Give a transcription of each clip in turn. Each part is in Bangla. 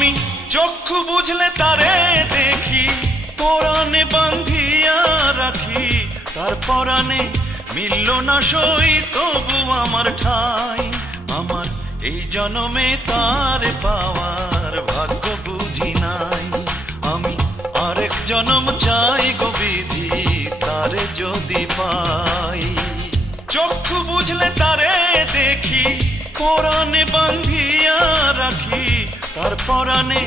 আমি চক্ষু বুঝলে তারে দেখি, পরাণে বাঁধিয়া রাখি, তার পরাণে মিলল না সই তবু আমার ঠাই। আমার এই জনমে তার পাওয়ার ভাগ্য বুঝি নাই। আমি আরেক জনম চাই গো বিধি, তারে যদি পাই। চক্ষু বুঝলে তারে দেখি, পরাণে বাঁধিয়া রাখি, তার পরাণে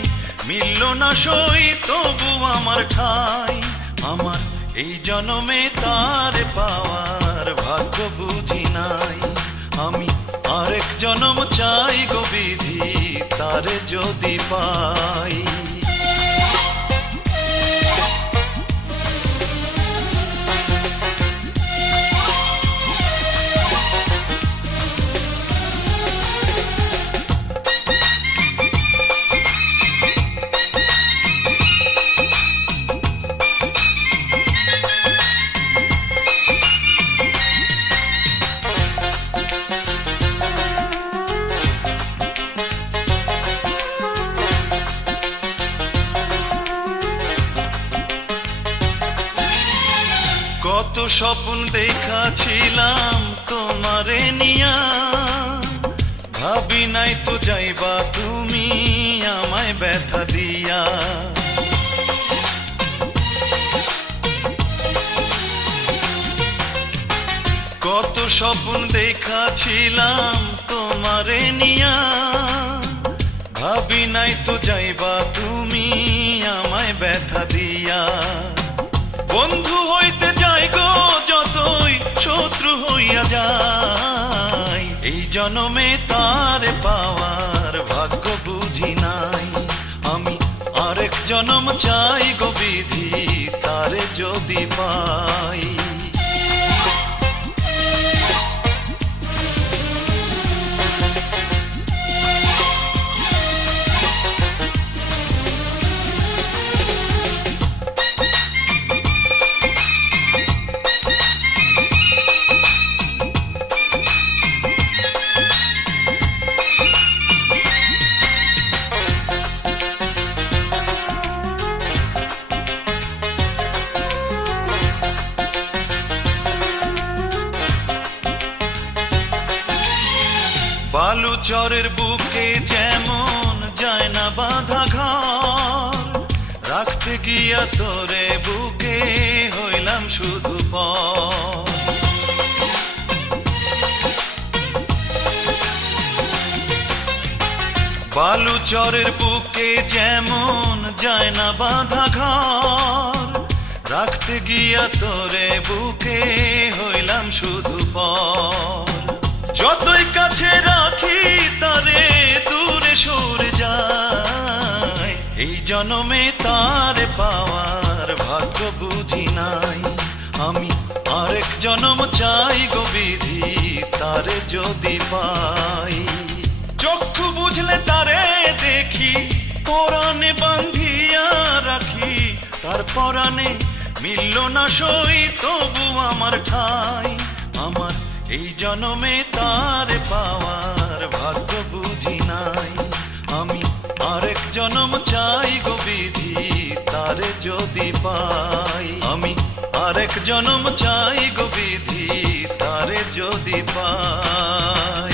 মিলল না সই তবু আমার ঠাই। আমার এই জনমে তার পাওয়ার ভাগ্য বুঝি নাই। আমি আরেক জনম চাই গো বিধি, তারে যদি পাই। কত স্বপ্ন দেখাছিলাম তোমারে নিয়া, ভাবি নাই তো যাইবা তুমি আমায় ব্যথা দিয়া। কত স্বপ্ন দেখাছিলাম তোমারে নিয়া, ভাবি নাই তো যাইবা তুমি আমায় ব্যথা দিয়া। বন্ধু হইতে যাই গো যতই শত্রু হইয়া যায়, এই জনমে তার পাওয়ার ভাগ্য বুঝি নাই। আমি আরেক জনম চাই গো বিধি, তারে যদি পাই। বালুচরের বুকে যেমন যায় না বাঁধা ঘর, রাখতে গিয়া তোরে বুকে হইলাম শুধু পর। বালুচরের বুকে যেমন যায় না বাঁধা ঘর, রাখতে গিয়া তোরে বুকে হইলাম শুধু পর। যতই কাছে রাখি তারে দূরে সরে যায়, এই জনমে তার পাওয়ার ভাগ্য বুঝি নাই। আমি আরেক জনম চাই গো বিধি, তারে যদি পাই। চক্ষু বুঝলে তারে দেখি, পরাণে বাঁধিয়া রাখি, তার পরাণে মিলল না সই তবু আমার ঠাই। আমার এই জনমে তার পাওয়ার ভাগ্য বুঝি নাই। আমি আরেক জনম চাই গো বিধি, তারে যদি পাই। আমি আরেক জনম চাই গো বিধি, তারে যদি পাই।